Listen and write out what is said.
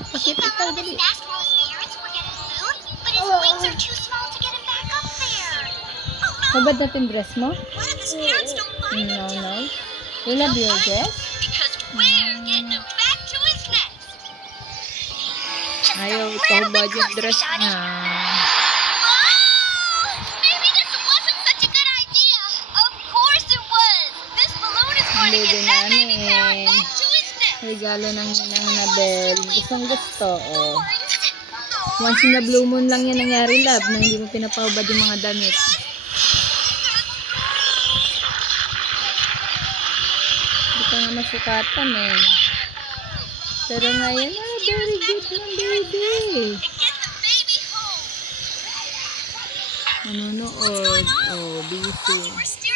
He Pakit found ikaw, one of his dali. nest while his parents were getting food, but his wings are too small to get him back up there. Oh no! Babad natin dress mo? What if his parents don't find him No, down no. here? You love They'll your find dress? him because we're getting him back to his nest. Just a Ayaw little ipahubad bit yung closer, dress Johnny. na. Oh, maybe this wasn't such a good idea. Of course it was. This balloon is going to Hindi get din that baby parrot namin. back to his nest. Regalo ng ninang Nabel. Gustong gusto, oh. Thorns. Once in a blue moon lang yan nangyari, love, na hindi mo pinapahubad yung mga damit. Hindi ka nga masukatan eh. Pero ngayon, very good ng baby. Get the baby home. Nanonood. Oh, busy. We're still